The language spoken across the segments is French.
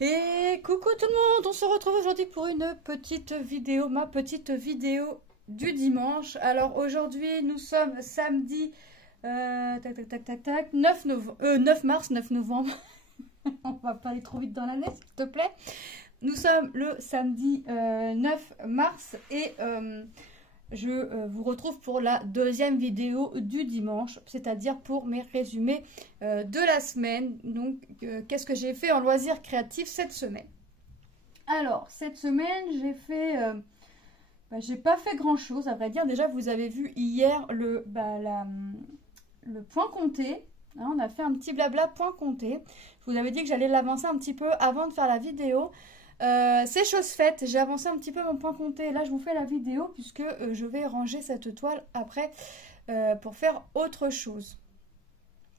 Et coucou tout le monde, on se retrouve aujourd'hui pour une petite vidéo, ma petite vidéo du dimanche. Alors aujourd'hui nous sommes samedi, 9 mars, 9 novembre, on va pas aller trop vite dans l'année s'il te plaît. Nous sommes le samedi 9 mars et je vous retrouve pour la deuxième vidéo du dimanche, c'est-à-dire pour mes résumés de la semaine. Donc, qu'est-ce que j'ai fait en loisirs créatifs cette semaine? Alors, cette semaine, j'ai pas fait grand-chose, à vrai dire. Déjà, vous avez vu hier le point compté. Hein, on a fait un petit blabla point compté. Je vous avais dit que j'allais l'avancer un petit peu avant de faire la vidéo. C'est chose faite, j'ai avancé un petit peu mon point compté. Là je vous fais la vidéo puisque je vais ranger cette toile après pour faire autre chose.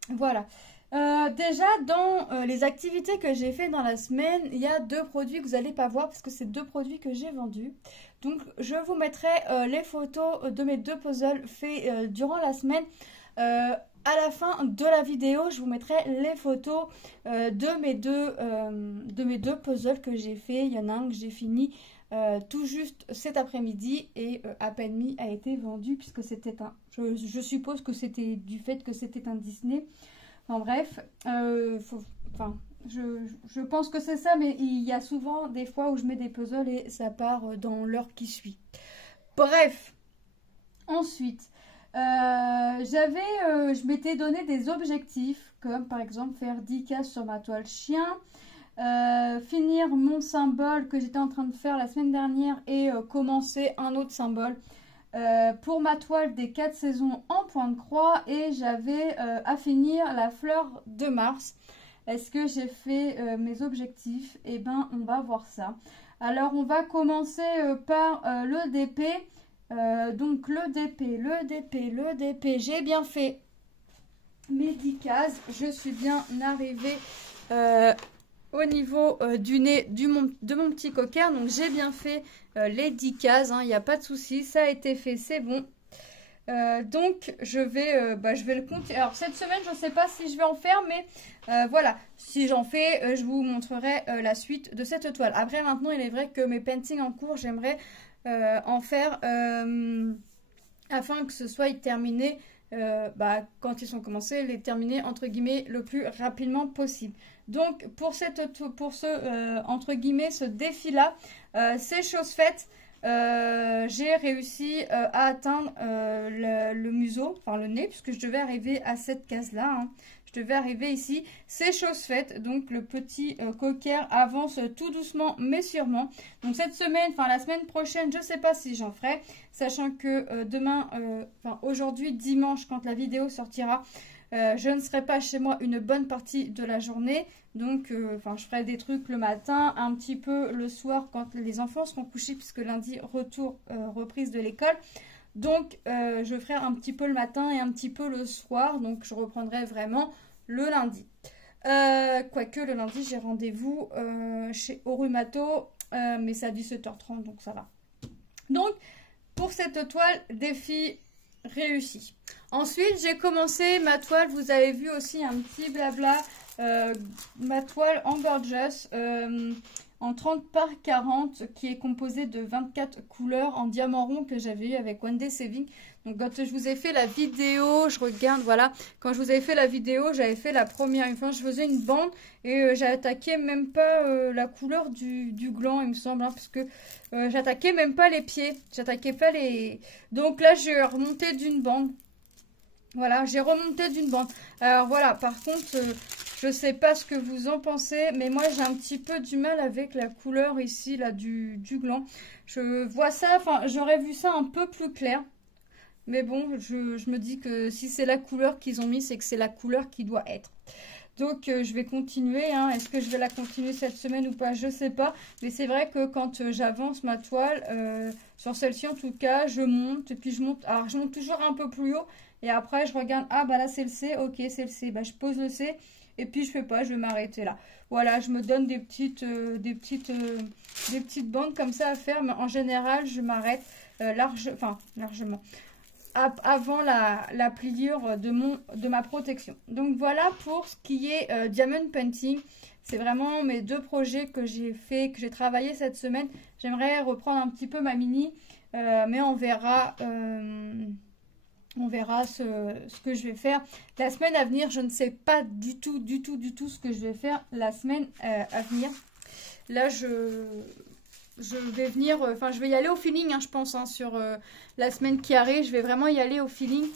Voilà. Déjà dans les activités que j'ai fait dans la semaine, il y a deux produits que vous n'allez pas voir parce que c'est deux produits que j'ai vendus. Donc je vous mettrai les photos de mes deux puzzles faits durant la semaine. À la fin de la vidéo, je vous mettrai les photos de mes deux puzzles que j'ai fait. Il y en a un que j'ai fini tout juste cet après-midi et à peine mis a été vendu puisque c'était un... Je suppose que c'était du fait que c'était un Disney. Enfin bref, je pense que c'est ça, mais il y a souvent des fois où je mets des puzzles et ça part dans l'heure qui suit. Bref, ensuite... je m'étais donné des objectifs comme par exemple faire 10 cases sur ma toile chien, finir mon symbole que j'étais en train de faire la semaine dernière et commencer un autre symbole pour ma toile des 4 saisons en point de croix, et j'avais à finir la fleur de Mars. Est-ce que j'ai fait mes objectifs? Eh ben on va voir ça. Alors on va commencer par le DP. Donc le DP, j'ai bien fait mes 10 cases. Je suis bien arrivée au niveau du nez de mon petit cocker. Donc j'ai bien fait les 10 cases, il n'y a pas de souci, ça a été fait, c'est bon. Donc je vais le compter. Alors cette semaine je ne sais pas si je vais en faire, mais voilà, si j'en fais je vous montrerai la suite de cette toile. Après maintenant il est vrai que mes paintings en cours j'aimerais en faire afin que ce soit terminé quand ils sont commencés, les terminer entre guillemets le plus rapidement possible. Donc pour entre guillemets ce défi là, c'est chose faite. J'ai réussi à atteindre le museau, enfin le nez, puisque je devais arriver à cette case là, je devais arriver ici, c'est chose faite. Donc le petit cocker avance tout doucement mais sûrement. Donc cette semaine, enfin la semaine prochaine, je ne sais pas si j'en ferai, sachant que demain, aujourd'hui dimanche, quand la vidéo sortira, je ne serai pas chez moi une bonne partie de la journée. Donc je ferai des trucs le matin, un petit peu le soir quand les enfants seront couchés, puisque lundi reprise de l'école. Donc je ferai un petit peu le matin et un petit peu le soir. Donc je reprendrai vraiment le lundi. Quoique le lundi j'ai rendez-vous au rhumato, mais c'est à 17h30, donc ça va. Donc pour cette toile, défi réussi. Ensuite j'ai commencé ma toile, vous avez vu aussi un petit blabla, ma toile en gorgeous en 30 par 40 qui est composée de 24 couleurs en diamant rond que j'avais eu avec One Day Saving. Donc quand je vous ai fait la vidéo, je regarde, voilà, quand je vous avais fait la vidéo, j'avais fait la première, enfin je faisais une bande et j'attaquais même pas la couleur du gland, il me semble, parce que j'attaquais même pas les pieds, j'attaquais pas les... Donc là j'ai remonté d'une bande. Voilà, j'ai remonté d'une bande. Alors voilà, par contre, je sais pas ce que vous en pensez, mais moi j'ai un petit peu du mal avec la couleur ici, là, du gland. Je vois ça, enfin, j'aurais vu ça un peu plus clair. Mais bon, je me dis que si c'est la couleur qu'ils ont mis, c'est que c'est la couleur qui doit être. Donc je vais continuer, Est-ce que je vais la continuer cette semaine ou pas? Je sais pas. Mais c'est vrai que quand j'avance ma toile, sur celle-ci en tout cas, je monte et puis je monte. Alors je monte toujours un peu plus haut. Et après je regarde, ah bah là c'est le C, ok c'est le C. Bah je pose le C et puis je fais pas, je vais m'arrêter là. Voilà, je me donne des petites bandes comme ça à faire. Mais en général je m'arrête largement. avant la pliure de ma protection. Donc voilà pour ce qui est diamond painting. C'est vraiment mes deux projets que j'ai fait, que j'ai travaillé cette semaine. J'aimerais reprendre un petit peu ma mini, mais on verra ce que je vais faire. La semaine à venir, je ne sais pas du tout ce que je vais faire la semaine à venir. Là, je vais venir, enfin je vais y aller au feeling, hein, je pense, hein, sur la semaine qui arrive. Je vais vraiment y aller au feeling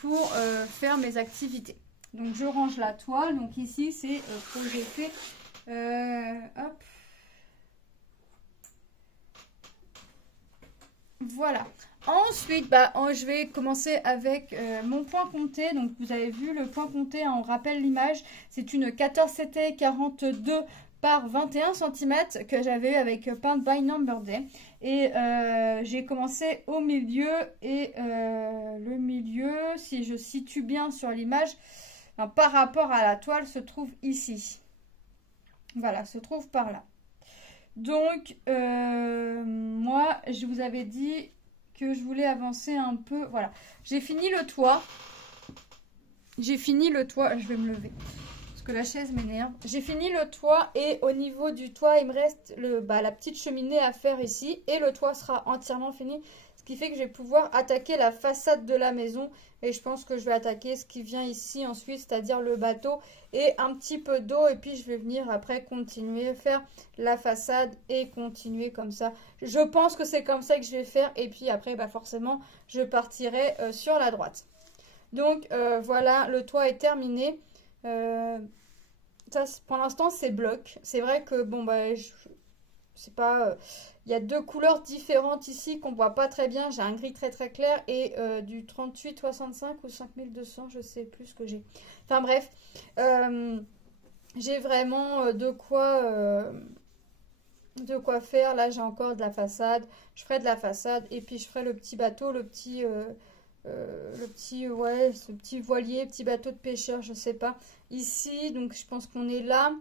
pour faire mes activités. Donc je range la toile. Donc ici, c'est ce que j'ai fait. Hop. Voilà. Ensuite, je vais commencer avec mon point compté. Donc, vous avez vu le point compté, hein, on rappelle l'image. C'est une 14CT 42 par 21 cm que j'avais eu avec Paint by Number Day. Et j'ai commencé au milieu. Et le milieu, si je situe bien sur l'image, par rapport à la toile, se trouve ici. Voilà, se trouve par là. Donc, moi, je vous avais dit que je voulais avancer un peu. Voilà, j'ai fini le toit. J'ai fini le toit. Je vais me lever parce que la chaise m'énerve. J'ai fini le toit et au niveau du toit, il me reste la petite cheminée à faire ici. Et le toit sera entièrement fini. Ce qui fait que je vais pouvoir attaquer la façade de la maison. Et je pense que je vais attaquer ce qui vient ici ensuite, c'est-à-dire le bateau et un petit peu d'eau. Et puis je vais venir après continuer à faire la façade et continuer comme ça. Je pense que c'est comme ça que je vais faire. Et puis après, forcément, je partirai sur la droite. Donc voilà, le toit est terminé. Ça, pour l'instant, c'est bloc. C'est vrai que bon, c'est pas... il y a deux couleurs différentes ici qu'on voit pas très bien. J'ai un gris très très clair et du 3865 ou 5200, je sais plus ce que j'ai. Enfin bref, j'ai vraiment de quoi faire. Là, j'ai encore de la façade. Je ferai de la façade et puis je ferai le petit bateau, ce petit voilier, petit bateau de pêcheur, je sais pas. Ici, donc je pense qu'on est là.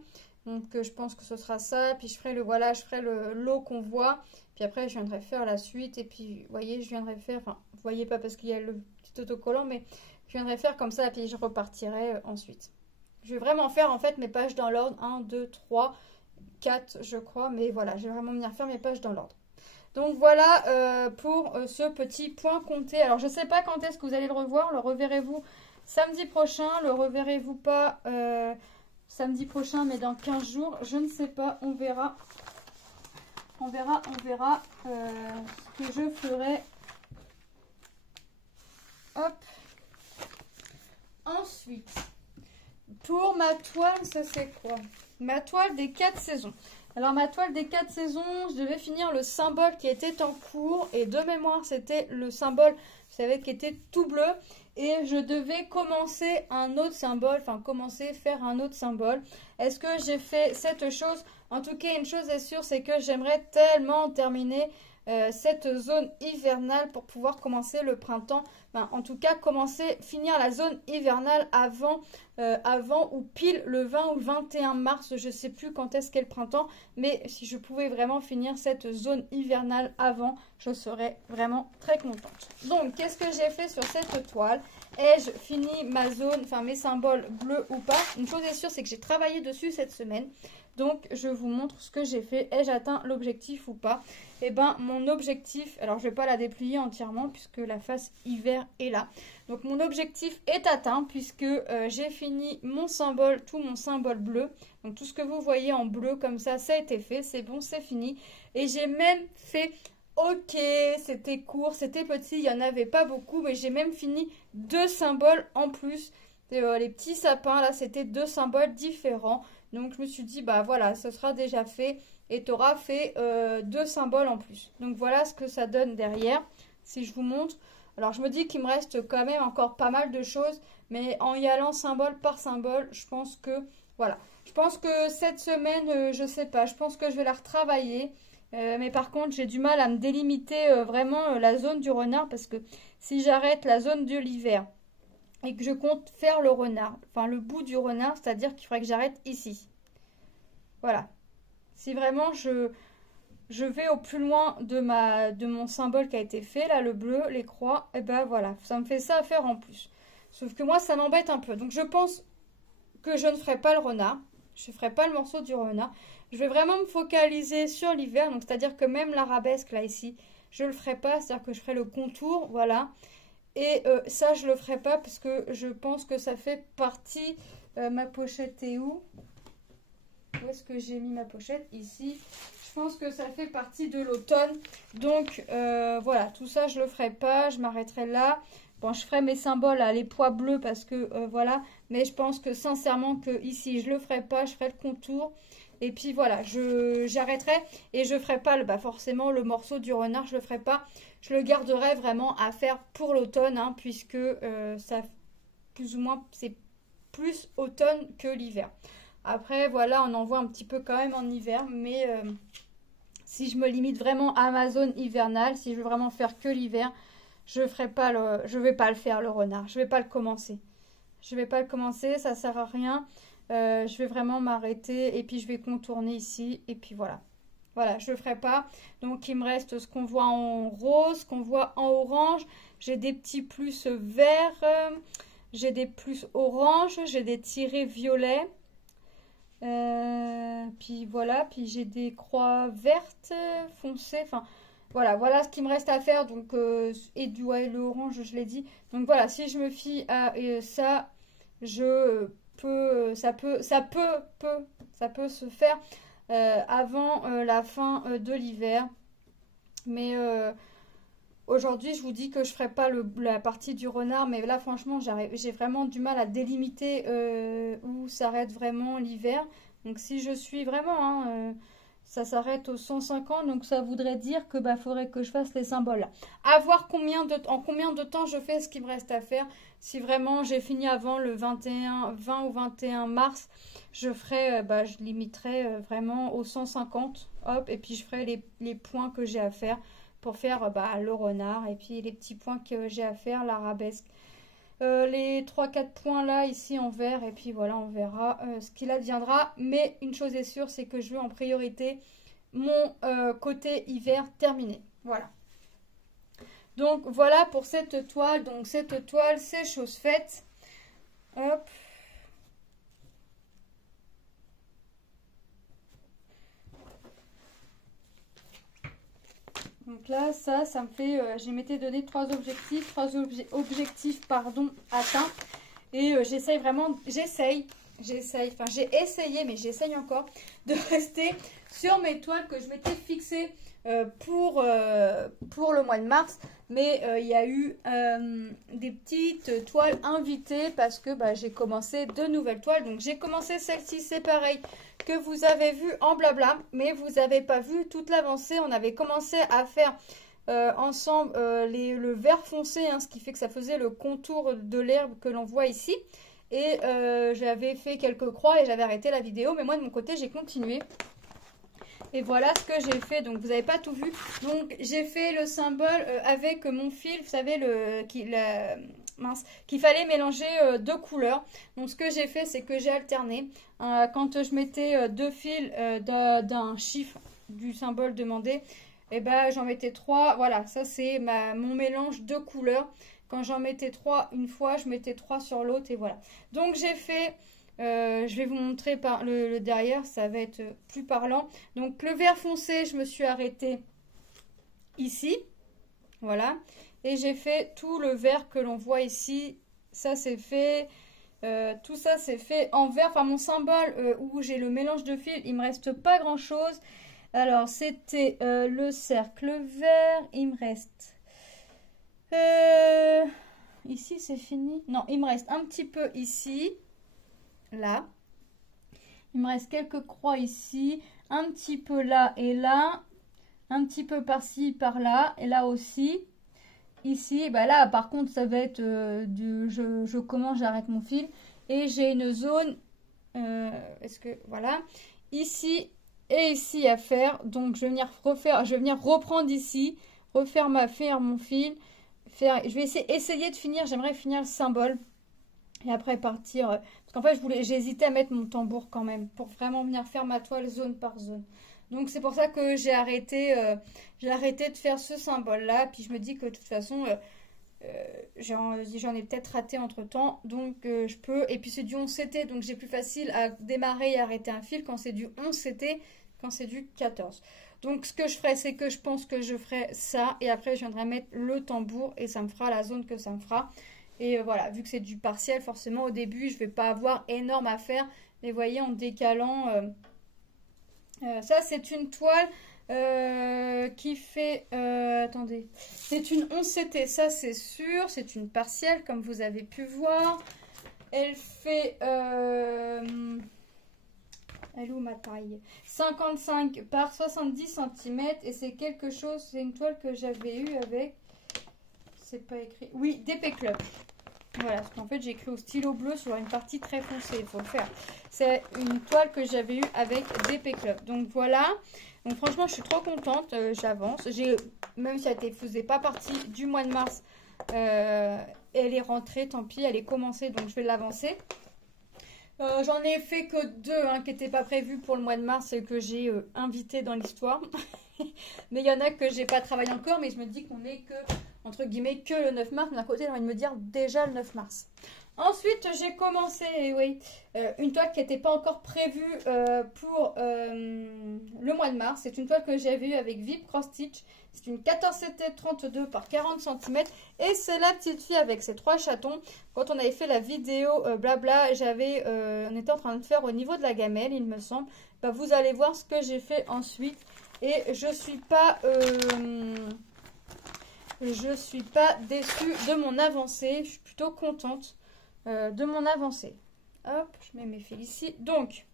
Donc je pense que ce sera ça. Puis je ferai l'eau qu'on voit. Puis après je viendrai faire la suite. Et puis vous voyez, je viendrai faire, enfin vous voyez pas parce qu'il y a le petit autocollant, mais je viendrai faire comme ça. Et puis je repartirai ensuite. Je vais vraiment faire en fait mes pages dans l'ordre. 1, 2, 3, 4 je crois. Mais voilà, je vais vraiment venir faire mes pages dans l'ordre. Donc voilà pour ce petit point compté. Alors je sais pas quand est-ce que vous allez le revoir. Le reverrez-vous samedi prochain. Le reverrez-vous pas samedi prochain, mais dans 15 jours, je ne sais pas, on verra. On verra ce que je ferai. Hop. Ensuite, pour ma toile, ça c'est quoi? Ma toile des 4 saisons. Alors ma toile des 4 saisons, je devais finir le symbole qui était en cours. Et de mémoire, c'était le symbole, vous savez, qui était tout bleu. Et je devais commencer un autre symbole, faire un autre symbole. Est-ce que j'ai fait cette chose? En tout cas, une chose est sûre, c'est que j'aimerais tellement terminer cette zone hivernale pour pouvoir commencer le printemps. En tout cas, finir la zone hivernale avant ou pile le 20 ou le 21 mars. Je ne sais plus quand est-ce qu'est le printemps. Mais si je pouvais vraiment finir cette zone hivernale avant, je serais vraiment très contente. Donc, qu'est-ce que j'ai fait sur cette toile? Ai-je fini ma zone, mes symboles bleus ou pas? Une chose est sûre, c'est que j'ai travaillé dessus cette semaine. Donc, je vous montre ce que j'ai fait. Ai-je atteint l'objectif ou pas? Eh bien, mon objectif, alors je ne vais pas la déplier entièrement puisque la face hiver est là. Donc, mon objectif est atteint puisque j'ai fini tout mon symbole bleu. Donc, tout ce que vous voyez en bleu comme ça a été fait. C'est bon, c'est fini. Et j'ai même fait... Ok, c'était court, c'était petit, il n'y en avait pas beaucoup, mais j'ai même fini 2 symboles en plus. Les petits sapins, là, c'était 2 symboles différents. Donc, je me suis dit, voilà, ce sera déjà fait. Et tu auras fait 2 symboles en plus. Donc, voilà ce que ça donne derrière, si je vous montre. Alors, je me dis qu'il me reste quand même encore pas mal de choses. Mais en y allant symbole par symbole, je pense que, voilà. Je pense que cette semaine, je sais pas, je pense que je vais la retravailler. Mais par contre, j'ai du mal à me délimiter vraiment la zone du renard parce que si j'arrête la zone de l'hiver et que je compte faire le renard, le bout du renard, c'est-à-dire qu'il faudrait que j'arrête ici. Voilà. Si vraiment je vais au plus loin de mon symbole qui a été fait, là, le bleu, les croix, et ben voilà, ça me fait ça à faire en plus. Sauf que moi, ça m'embête un peu. Donc, je pense que je ne ferai pas le renard. Je ne ferai pas le morceau du renard. Je vais vraiment me focaliser sur l'hiver. Donc, c'est-à-dire que même l'arabesque, là, ici, je ne le ferai pas. C'est-à-dire que je ferai le contour, voilà. Et ça, je ne le ferai pas parce que je pense que ça fait partie... ma pochette est où? Où est-ce que j'ai mis ma pochette? Ici. Je pense que ça fait partie de l'automne. Donc, voilà, tout ça, je ne le ferai pas. Je m'arrêterai là. Bon, je ferai mes symboles à les pois bleus parce que, voilà. Mais je pense que, sincèrement, que ici, je ne le ferai pas. Je ferai le contour. Et puis, voilà, j'arrêterai. Et je ne ferai pas, forcément, le morceau du renard. Je ne le ferai pas. Je le garderai vraiment à faire pour l'automne. Hein, puisque, ça, plus ou moins, c'est plus automne que l'hiver. Après, voilà, on en voit un petit peu quand même en hiver. Mais si je me limite vraiment à ma zone hivernale, si je veux vraiment faire que l'hiver, je vais pas le faire, le renard. Je vais pas le commencer. Je vais pas le commencer, ça sert à rien. Je vais vraiment m'arrêter et puis je vais contourner ici. Et puis voilà. Voilà, je le ferai pas. Donc, il me reste ce qu'on voit en rose, ce qu'on voit en orange. J'ai des petits plus verts. J'ai des plus orange. J'ai des tirés violets. Puis voilà, puis j'ai des croix vertes foncées, enfin voilà ce qui me reste à faire. Donc et du ouais, le orange, je l'ai dit. Donc voilà, si je me fie à ça, je peux ça peut se faire avant la fin de l'hiver. Mais aujourd'hui, je vous dis que je ferai pas la partie du renard, mais là, franchement, j'ai vraiment du mal à délimiter où s'arrête vraiment l'hiver. Donc, si je suis vraiment, hein, ça s'arrête aux 150, donc ça voudrait dire que faudrait que je fasse les symboles là. À voir en combien de temps je fais ce qui me reste à faire. Si vraiment j'ai fini avant le 20 ou 21 mars, je ferai, je limiterai vraiment aux 150, hop, et puis je ferai les points que j'ai à faire pour faire le renard et puis les petits points que j'ai à faire, l'arabesque. Les 3-4 points là, ici en vert, et puis voilà, on verra ce qu'il adviendra. Mais une chose est sûre, c'est que je veux en priorité mon côté hiver terminé. Voilà. Donc voilà pour cette toile. Donc cette toile, c'est chose faite. Hop. Donc là, ça me fait, je m'étais donné 3 objectifs, pardon, atteints. Et j'essaye vraiment, enfin j'ai essayé, mais j'essaye encore de rester sur mes toiles que je m'étais fixées pour le mois de mars. Mais il y a eu des petites toiles invitées parce que j'ai commencé de nouvelles toiles. Donc j'ai commencé celle-ci, c'est pareil, que vous avez vu en blabla, mais vous n'avez pas vu toute l'avancée. On avait commencé à faire ensemble le vert foncé, hein, ce qui fait que ça faisait le contour de l'herbe que l'on voit ici. Et j'avais fait quelques croix et j'avais arrêté la vidéo, mais moi de mon côté j'ai continué. Et voilà ce que j'ai fait, donc vous n'avez pas tout vu. Donc j'ai fait le symbole avec mon fil, vous savez, qu'il fallait mélanger deux couleurs. Donc ce que j'ai fait, c'est que j'ai alterné. Quand je mettais deux fils d'un chiffre du symbole demandé, et j'en mettais 3. Voilà, ça c'est mon mélange de couleurs. Quand j'en mettais 3 une fois, je mettais 3 sur l'autre et voilà. Donc j'ai fait... je vais vous montrer par le derrière, ça va être plus parlant. Donc le vert foncé, je me suis arrêtée ici. Voilà. Et j'ai fait tout le vert que l'on voit ici. Ça c'est fait. Tout ça c'est fait en vert. Enfin mon symbole où j'ai le mélange de fils, il me reste pas grand chose. Alors c'était le cercle vert. Il me reste... ici c'est fini. Non, il me reste un petit peu ici. Là. Il me reste quelques croix ici. Un petit peu là et là. Un petit peu par-ci, par-là. Et là aussi. Ici, là par contre ça va être je commence, j'arrête mon fil. Et j'ai une zone. Est-ce que... Voilà. Ici et ici à faire. Donc je vais venir reprendre ici. Refaire mon fil. Je vais essayer de finir. J'aimerais finir le symbole. Et après partir... Parce qu'en fait, j'ai hésité à mettre mon tambour quand même. Pour vraiment venir faire ma toile zone par zone. Donc c'est pour ça que j'ai arrêté de faire ce symbole-là. Puis je me dis que de toute façon, j'en ai peut-être raté entre-temps. Donc je peux... Et puis c'est du 11CT, donc j'ai plus facile à démarrer et arrêter un fil quand c'est du 11CT, quand c'est du 14. Donc ce que je ferai, c'est que je pense que je ferai ça. Et après, je viendrai mettre le tambour et ça me fera la zone que ça me fera. Et voilà, vu que c'est du partiel, forcément au début, je vais pas avoir énorme à faire. Mais vous voyez, en décalant... ça, c'est une toile qui fait... attendez. C'est une 11CT, ça c'est sûr. C'est une partielle, comme vous avez pu voir. Elle fait... elle est où ma taille? 55 par 70 cm. Et c'est quelque chose... C'est une toile que j'avais eue avec... C'est pas écrit... Oui, DP Club. Voilà, parce qu'en fait j'ai écrit au stylo bleu sur une partie très foncée, il faut le faire. C'est une toile que j'avais eue avec DP Club. Donc voilà, donc franchement je suis trop contente, j'avance. Même si elle ne faisait pas partie du mois de mars, elle est rentrée, tant pis, elle est commencée, donc je vais l'avancer. J'en ai fait que deux qui n'étaient pas prévus pour le mois de mars et que j'ai invité dans l'histoire. Mais il y en a que j'ai pas travaillé encore, mais je me dis qu'on est que... entre guillemets, que le 9 mars. Mais d'un côté, j'ai envie de me dire déjà le 9 mars. Ensuite, j'ai commencé, oui, une toile qui n'était pas encore prévue pour le mois de mars. C'est une toile que j'avais eue avec Vip Cross Stitch. C'est une 14CT 32 par 40 cm. Et c'est la petite fille avec ses 3 chatons. Quand on avait fait la vidéo blabla, on était en train de faire au niveau de la gamelle, il me semble. Bah, vous allez voir ce que j'ai fait ensuite. Et je suis pas déçue de mon avancée. Je suis plutôt contente de mon avancée. Hop, je mets mes fils ici. Donc,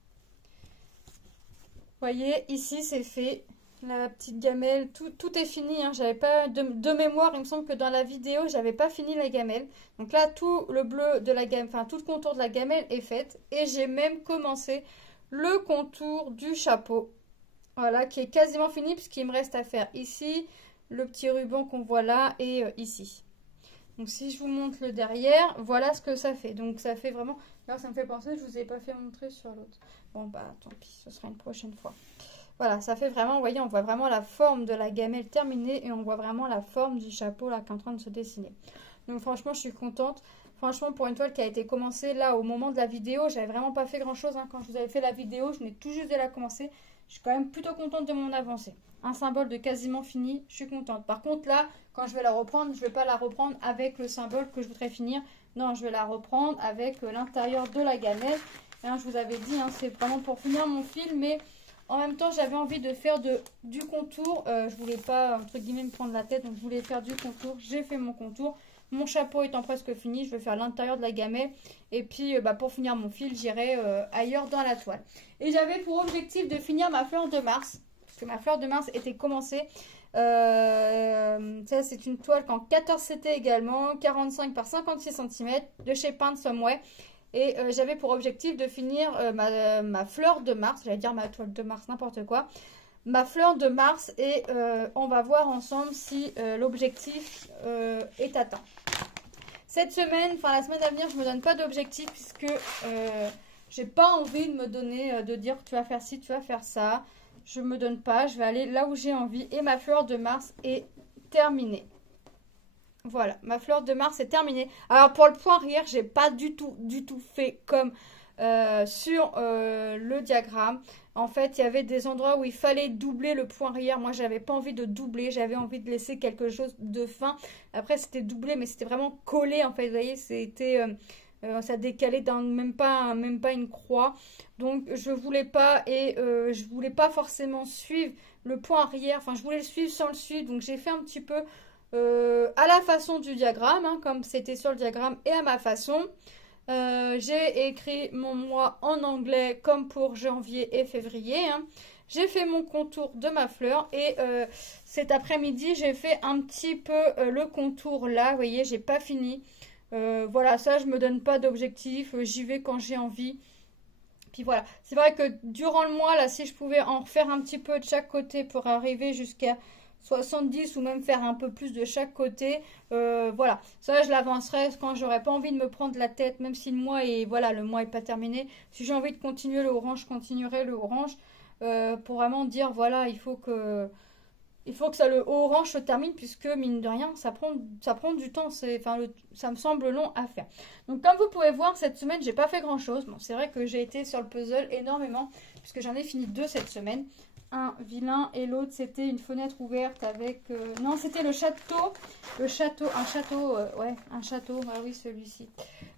voyez, ici c'est fait. La petite gamelle, tout est fini. J'avais pas de mémoire. Il me semble que dans la vidéo, j'avais pas fini la gamelle. Donc là, tout le bleu de la gamelle, enfin tout le contour de la gamelle est fait. Et j'ai même commencé le contour du chapeau. Voilà, qui est quasiment fini puisqu'il me reste à faire ici, le petit ruban qu'on voit là et ici. Donc si je vous montre le derrière, voilà ce que ça fait. Donc ça fait vraiment... Là, ça me fait penser, je ne vous ai pas fait montrer sur l'autre. Bon, bah tant pis, ce sera une prochaine fois. Voilà, ça fait vraiment, vous voyez, on voit vraiment la forme de la gamelle terminée et on voit vraiment la forme du chapeau là qui est en train de se dessiner. Donc franchement, je suis contente. Franchement, pour une toile qui a été commencée là au moment de la vidéo, j'avais vraiment pas fait grand chose. Quand je vous avais fait la vidéo, je venais tout juste de la commencer. Je suis quand même plutôt contente de mon avancée. Un symbole de quasiment fini, je suis contente. Par contre là, quand je vais la reprendre, je ne vais pas la reprendre avec le symbole que je voudrais finir. Non, je vais la reprendre avec l'intérieur de la gamelle. Je vous avais dit, c'est vraiment pour finir mon fil, mais en même temps, j'avais envie de faire du contour. Je voulais pas, entre guillemets, me prendre la tête, donc je voulais faire du contour. J'ai fait mon contour. Mon chapeau étant presque fini, je vais faire l'intérieur de la gamelle. Et puis, pour finir mon fil, j'irai ailleurs dans la toile. Et j'avais pour objectif de finir ma fleur de Mars. Parce que ma fleur de Mars était commencée. Ça, c'est une toile qu'en 14CT également. 45 par 56 cm de chez Paint Someway. Et j'avais pour objectif de finir ma fleur de Mars. J'allais dire ma toile de Mars, n'importe quoi. Ma fleur de Mars et on va voir ensemble si l'objectif est atteint. Cette semaine, enfin la semaine à venir, je ne me donne pas d'objectif puisque j'ai pas envie de me donner, de dire tu vas faire ci, tu vas faire ça. Je me donne pas, je vais aller là où j'ai envie et ma fleur de Mars est terminée. Voilà, ma fleur de Mars est terminée. Alors pour le point arrière, j'ai pas du tout fait comme sur le diagramme. En fait, il y avait des endroits où il fallait doubler le point arrière. Moi, j'avais pas envie de doubler. J'avais envie de laisser quelque chose de fin. Après, c'était doublé, mais c'était vraiment collé. En fait, vous voyez, c'était... ça décalait dans même pas une croix. Donc, je voulais pas. Et je voulais pas forcément suivre le point arrière. Enfin, je voulais le suivre sans le suivre. Donc, j'ai fait un petit peu à la façon du diagramme. Comme c'était sur le diagramme. Et à ma façon. J'ai écrit mon mois en anglais comme pour janvier et février. J'ai fait mon contour de ma fleur et cet après-midi j'ai fait un petit peu le contour là. Vous voyez, j'ai pas fini. Voilà, ça je me donne pas d'objectif. J'y vais quand j'ai envie. Puis voilà, c'est vrai que durant le mois là, si je pouvais en refaire un petit peu de chaque côté pour arriver jusqu'à 70 ou même faire un peu plus de chaque côté, voilà, ça je l'avancerai quand j'aurai pas envie de me prendre la tête, même si le mois est, voilà, le mois est pas terminé. Si j'ai envie de continuer le orange, je continuerai le orange. pour vraiment dire voilà, il faut que ça le haut orange se termine puisque mine de rien ça prend du temps, ça me semble long à faire. Donc comme vous pouvez voir cette semaine j'ai pas fait grand chose. Bon, c'est vrai que j'ai été sur le puzzle énormément puisque j'en ai fini 2 cette semaine. Un vilain et l'autre c'était une fenêtre ouverte avec non c'était un château, ah oui celui-ci.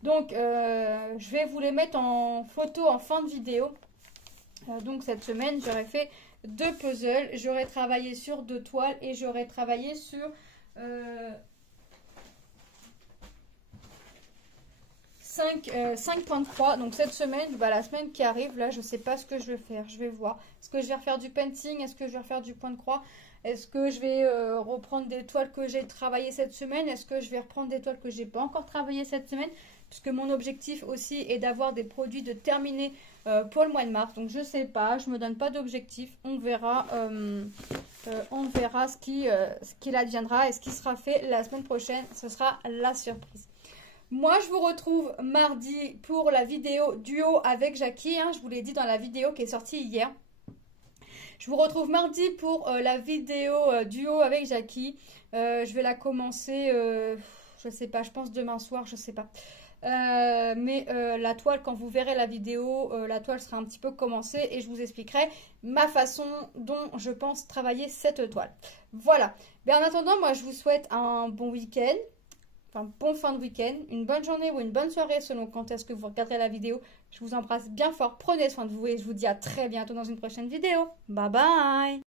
Donc je vais vous les mettre en photo en fin de vidéo. Donc cette semaine j'aurais fait 2 puzzles, j'aurais travaillé sur 2 toiles et j'aurais travaillé sur 5 points de croix. Donc cette semaine, la semaine qui arrive, là je sais pas ce que je vais faire, je vais voir. Est-ce que je vais refaire du painting, est-ce que je vais refaire du point de croix, est-ce que je vais reprendre des toiles que j'ai travaillées cette semaine, est-ce que je vais reprendre des toiles que j'ai pas encore travaillées cette semaine, puisque mon objectif aussi est d'avoir des produits de terminés pour le mois de mars. Donc je sais pas, je me donne pas d'objectif, on verra ce qu'il adviendra et ce qui sera fait la semaine prochaine, ce sera la surprise. Moi je vous retrouve mardi pour la vidéo duo avec Jackie, je vous l'ai dit dans la vidéo qui est sortie hier. Je vous retrouve mardi pour la vidéo duo avec Jackie. Je vais la commencer, je sais pas, je pense demain soir, je sais pas. Mais la toile, quand vous verrez la vidéo, la toile sera un petit peu commencée et je vous expliquerai ma façon dont je pense travailler cette toile. Voilà. Mais en attendant, moi je vous souhaite un bon week-end, enfin bon fin de week-end, une bonne journée ou une bonne soirée selon quand est-ce que vous regarderez la vidéo. Je vous embrasse bien fort, prenez soin de vous et je vous dis à très bientôt dans une prochaine vidéo. Bye bye!